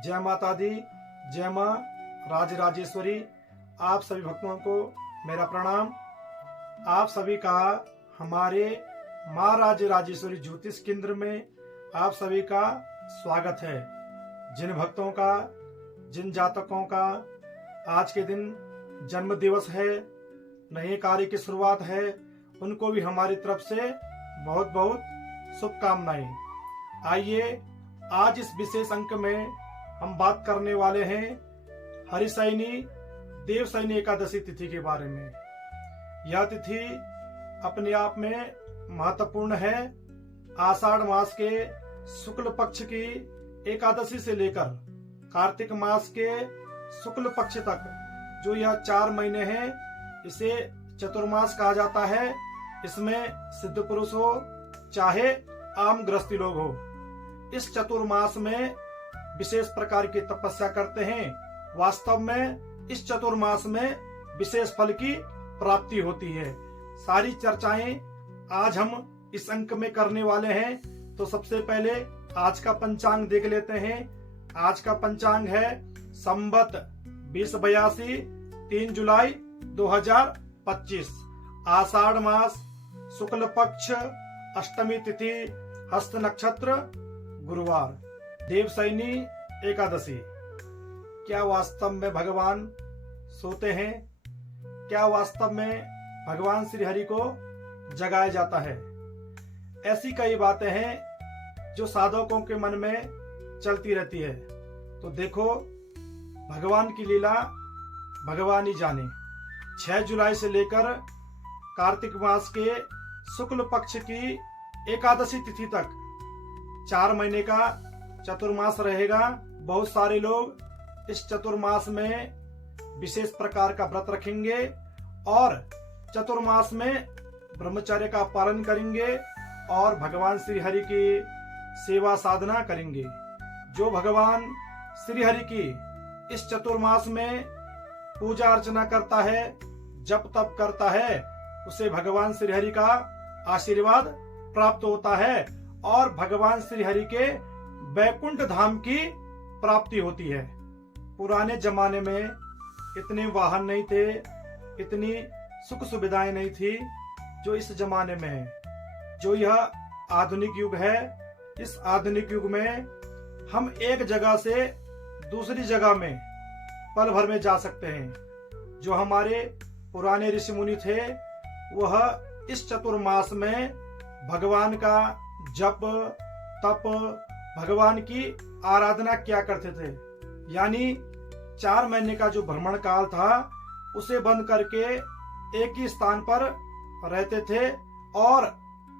जय माता दी, जय माँ राजराजेश्वरी। आप सभी भक्तों को मेरा प्रणाम। आप सभी का हमारे माँ राजराजेश्वरी ज्योतिष केंद्र में आप सभी का स्वागत है। जिन भक्तों का, जिन जातकों का आज के दिन जन्म दिवस है, नए कार्य की शुरुआत है, उनको भी हमारी तरफ से बहुत बहुत शुभकामनाएं। आइए आज इस विशेष अंक में हम बात करने वाले हैं हरिशयनी देवशयनी एकादशी तिथि के बारे में। यह तिथि अपने आप में महत्वपूर्ण है। आषाढ़ मास के शुक्ल पक्ष की एकादशी से लेकर कार्तिक मास के शुक्ल पक्ष तक जो यह 4 महीने हैं, इसे चतुर्मास कहा जाता है। इसमें सिद्ध पुरुष हो चाहे आम गृहस्थी लोग हो, इस चतुर्मास में विशेष प्रकार की तपस्या करते हैं। वास्तव में इस चतुर्मास में विशेष फल की प्राप्ति होती है। सारी चर्चाएं आज हम इस अंक में करने वाले हैं। तो सबसे पहले आज का पंचांग देख लेते हैं। आज का पंचांग है संवत 2082 3 जुलाई 2025, आषाढ़ मास शुक्ल पक्ष अष्टमी तिथि, हस्त नक्षत्र, गुरुवार, देवशयनी एकादशी। क्या वास्तव में भगवान सोते हैं? क्या वास्तव में भगवान श्री हरि को जगाया जाता है? ऐसी कई बातें हैं जो साधकों के मन में चलती रहती है। तो देखो, भगवान की लीला भगवान ही जाने। 6 जुलाई से लेकर कार्तिक मास के शुक्ल पक्ष की एकादशी तिथि तक 4 महीने का चतुर्मास रहेगा। बहुत सारे लोग इस चतुर्मास में विशेष प्रकार का व्रत रखेंगे और चतुर्मास में ब्रह्मचर्य का पालन करेंगे और भगवान श्री हरि की सेवा साधना करेंगे। जो भगवान श्री हरि की इस चतुर्मास में पूजा अर्चना करता है, जप तप करता है, उसे भगवान श्री हरि का आशीर्वाद प्राप्त होता है और भगवान श्री हरि के वैकुंठ धाम की प्राप्ति होती है। पुराने जमाने में इतने वाहन नहीं थे, इतनी सुख सुविधाएं नहीं थी जो इस जमाने में है। जो यह आधुनिक युग है, इस आधुनिक युग में हम एक जगह से दूसरी जगह में पल भर में जा सकते हैं। जो हमारे पुराने ऋषि मुनि थे, वह इस चतुर्मास में भगवान का जप तप, भगवान की आराधना किया करते थे। यानी 4 महीने का जो भ्रमण काल था, उसे बंद करके एक ही स्थान पर रहते थे और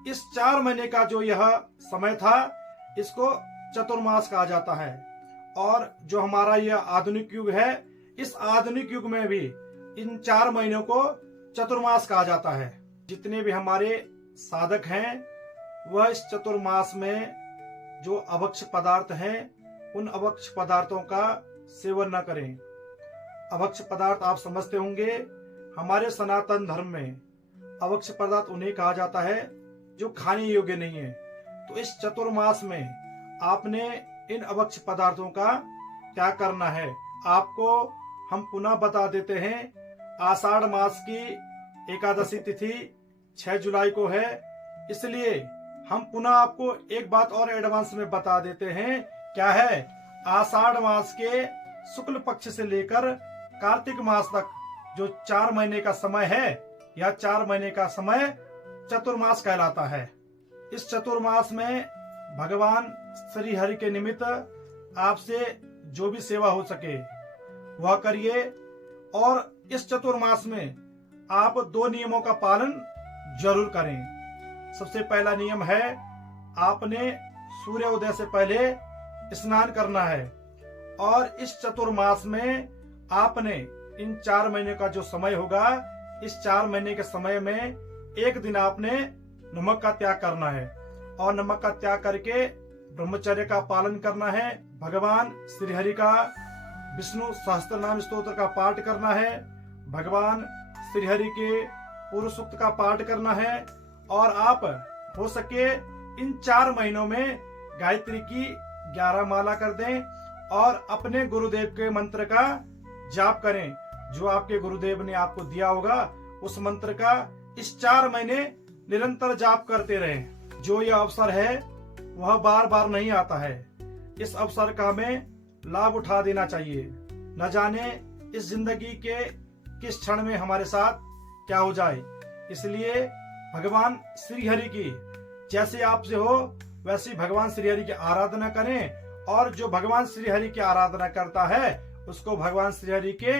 इस 4 महीने का जो यह समय था, इसको चतुर्मास कहा जाता है। और जो हमारा यह आधुनिक युग है, इस आधुनिक युग में भी इन 4 महीनों को चतुर्मास कहा जाता है। जितने भी हमारे साधक हैं, वह इस चतुर्मास में जो अभक्ष पदार्थ हैं, उन अभक्ष पदार्थों का सेवन न करें। अभक्ष पदार्थ आप समझते होंगे, हमारे सनातन धर्म में अभक्ष पदार्थ उन्हें कहा जाता है जो खाने योग्य नहीं है। तो इस चतुर्मास में आपने इन अभक्ष पदार्थों का क्या करना है, आपको हम पुनः बता देते हैं। आषाढ़ मास की एकादशी तिथि 6 जुलाई को है, इसलिए हम पुनः आपको एक बात और एडवांस में बता देते हैं। क्या है? आषाढ़ मास के शुक्ल पक्ष से लेकर कार्तिक मास तक जो 4 महीने का समय है, यह 4 महीने का समय चतुर्मास कहलाता है। इस चतुर्मास में भगवान श्री हरि के निमित्त आपसे जो भी सेवा हो सके वह करिए। और इस चतुर्मास में आप 2 नियमों का पालन जरूर करें। सबसे पहला नियम है, आपने सूर्य उदय से पहले स्नान करना है। और इस चतुर्मास में आपने इन 4 महीने का जो समय होगा, इस 4 महीने के समय में एक दिन आपने नमक का त्याग करना है और नमक का त्याग करके ब्रह्मचर्य का पालन करना है। भगवान श्री हरि का विष्णु सहस्त्र नाम स्तोत्र का पाठ करना है, भगवान श्री हरि के पूर्व सूक्त का पाठ करना है और आप हो सके इन 4 महीनों में गायत्री की 11 माला कर दें और अपने गुरुदेव के मंत्र का जाप करें। जो आपके गुरुदेव ने आपको दिया होगा उस मंत्र का इस 4 महीने निरंतर जाप करते रहें। जो यह अवसर है वह बार बार नहीं आता है। इस अवसर का हमें लाभ उठा देना चाहिए। न जाने इस जिंदगी के किस क्षण में हमारे साथ क्या हो जाए। इसलिए भगवान श्री हरि की जैसे आपसे हो वैसी भगवान श्री हरि की आराधना करें। और जो भगवान श्री हरि की आराधना करता है उसको भगवान श्री हरि के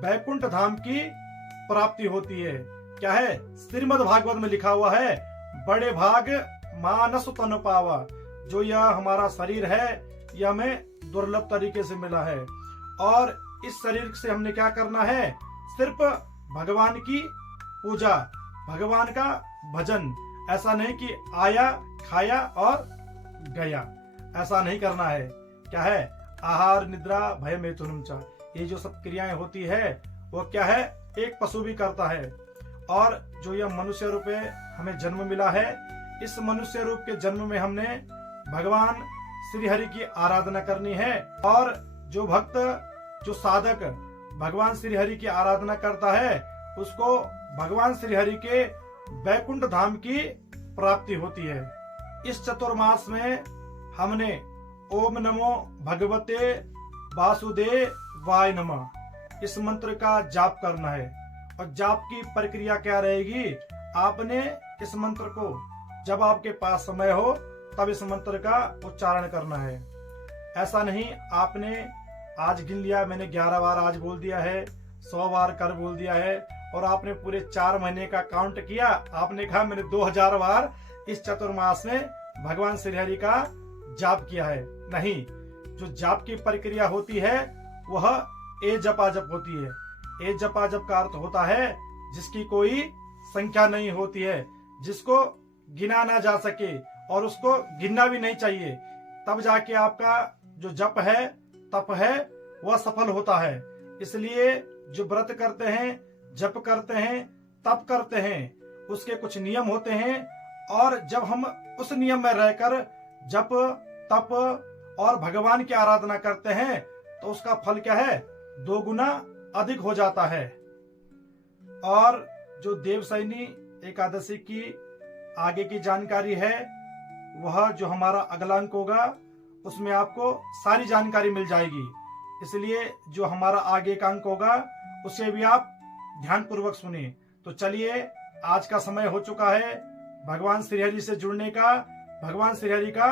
वैकुंठ धाम की प्राप्ति होती है। क्या है? श्रीमद् भागवत में लिखा हुआ है, बड़े भाग मानस तन पावा। जो यह हमारा शरीर है यह हमें दुर्लभ तरीके से मिला है। और इस शरीर से हमने क्या करना है? सिर्फ भगवान की पूजा, भगवान का भजन। ऐसा नहीं कि आया खाया और गया, ऐसा नहीं करना है। क्या है? आहार निद्रा भय मैथुनम च, ये जो सब क्रियाएं होती है वो क्या है? एक पशु भी करता है। और जो यह मनुष्य रूप हमें जन्म मिला है, इस मनुष्य रूप के जन्म में हमने भगवान श्री हरि की आराधना करनी है। और जो भक्त, जो साधक भगवान श्री हरि की आराधना करता है उसको भगवान श्री हरि के वैकुंठ धाम की प्राप्ति होती है। इस चतुर्मास में हमने ओम नमो भगवते वासुदेवाय नमः इस मंत्र का जाप करना है। और जाप की प्रक्रिया क्या रहेगी? आपने इस मंत्र को जब आपके पास समय हो तब इस मंत्र का उच्चारण करना है। ऐसा नहीं आपने आज गिन लिया, मैंने 11 बार आज बोल दिया है, 100 बार कर बोल दिया है और आपने पूरे 4 महीने का काउंट किया। आपने कहा मैंने 2000 बार इस चतुर्मास में भगवान श्री हरि का जाप किया है। नहीं, जो जाप की प्रक्रिया होती है वह ए जपा जप होती है। ए जपा जप का अर्थ होता है जिसकी कोई संख्या नहीं होती है, जिसको गिना ना जा सके और उसको गिनना भी नहीं चाहिए। तब जाके आपका जो जप है, तप है, वह सफल होता है। इसलिए जो व्रत करते हैं, जप करते हैं, तप करते हैं, उसके कुछ नियम होते हैं। और जब हम उस नियम में रहकर जप, तप और भगवान की आराधना करते हैं तो उसका फल क्या है? 2 गुना अधिक हो जाता है। और जो देवशयनी एकादशी की आगे की जानकारी है, वह जो हमारा अगला अंक होगा उसमें आपको सारी जानकारी मिल जाएगी। इसलिए जो हमारा आगे का अंक होगा उसे भी आप ध्यान पूर्वक सुनिए। तो चलिए, आज का समय हो चुका है भगवान श्री हरि से जुड़ने का, भगवान श्री हरि का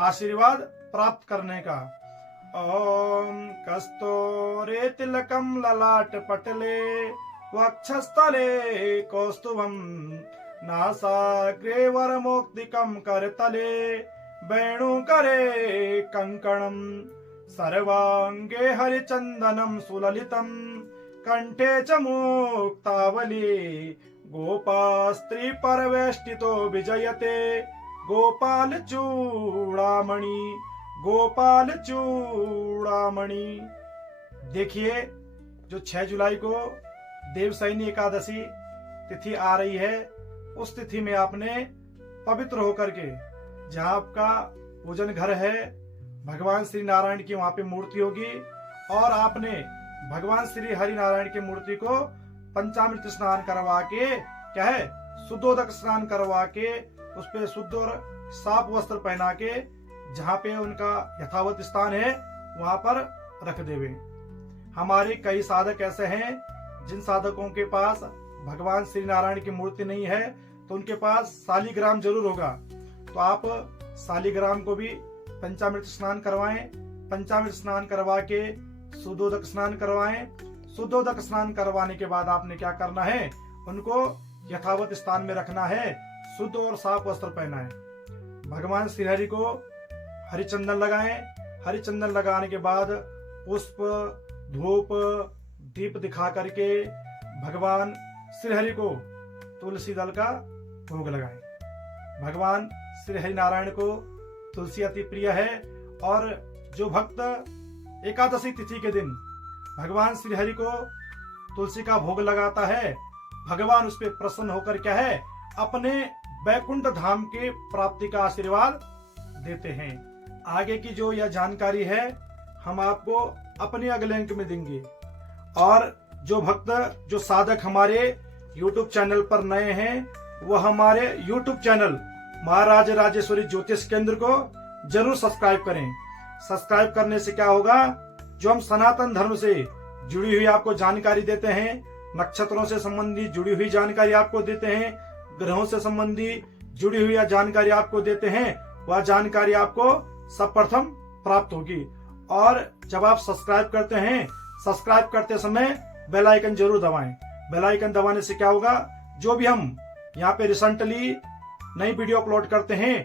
आशीर्वाद प्राप्त करने का। ओम कस्तूरी तिलकम ललाट पटले वक्षस्थले कौस्तुभम नासाग्रे वरमोक्तिकं करतले वेणुकरे कंकणम सर्वांगे हरिचंदनम सुललितम कंठे च मुक्तावली गोपास्त्री परवेष्टितो विजयते गोपाल चूड़ामणि गोपाल चूड़ामणि। देखिए, जो 6 जुलाई को देवशयनी एकादशी तिथि आ रही है, उस तिथि में आपने पवित्र होकर के, जहाँ आपका पूजन घर है, भगवान श्री नारायण की वहां पे मूर्ति होगी और आपने भगवान श्री हरि नारायण की मूर्ति को पंचामृत स्नान करवा के, क्या है, शुद्धोदक स्नान करवा के, उस पे शुद्ध और साफ वस्त्र पहना के, जहाँ पे उनका यथावत स्थान है वहां पर रख देवे। हमारे कई साधक ऐसे हैं जिन साधकों के पास भगवान श्री नारायण की मूर्ति नहीं है, तो उनके पास शालिग्राम जरूर होगा। तो आप शालिग्राम को भी पंचामृत स्नान करवाएं, पंचामृत स्नान करवा के शुद्धोदक स्नान करवाएं। शुद्धोदक स्नान करवाने के बाद आपने क्या करना है? उनको यथावत स्थान में रखना है, शुद्ध और साफ वस्त्र पहना है। भगवान श्री हरि को हरिचंदन लगाएं। हरिचंदन लगाने के बाद पुष्प, धूप, दीप दिखा करके भगवान श्री हरि को तुलसी दल का भोग लगाएं। भगवान श्री हरि नारायण को तुलसी अति प्रिय है और जो भक्त एकादशी तिथि के दिन भगवान श्री हरि को तुलसी का भोग लगाता है, भगवान उस पर प्रसन्न होकर क्या है, अपने वैकुंठ धाम के प्राप्ति का आशीर्वाद देते हैं। आगे की जो यह जानकारी है हम आपको अपने अगले अंक में देंगे। और जो भक्त जो साधक हमारे YouTube चैनल पर नए हैं वो हमारे YouTube चैनल महाराज राजेश्वरी ज्योतिष केंद्र को जरूर सब्सक्राइब करें। सब्सक्राइब करने से क्या होगा, जो हम सनातन धर्म से जुड़ी हुई आपको जानकारी देते हैं, नक्षत्रों से संबंधी जुड़ी हुई जानकारी आपको देते हैं, ग्रहों से संबंधी जुड़ी हुई जानकारी आपको देते हैं, वह जानकारी आपको सर्वप्रथम प्राप्त होगी। और जब आप सब्सक्राइब करते हैं, सब्सक्राइब करते समय बेल आइकन जरूर दबाएं। बेल आइकन दबाने से क्या होगा, जो भी हम यहाँ पे रिसेंटली नई वीडियो अपलोड करते हैं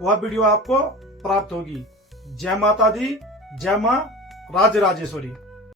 वह वीडियो आपको प्राप्त होगी। जय माता दी, जय मां राज राजेश्वरी।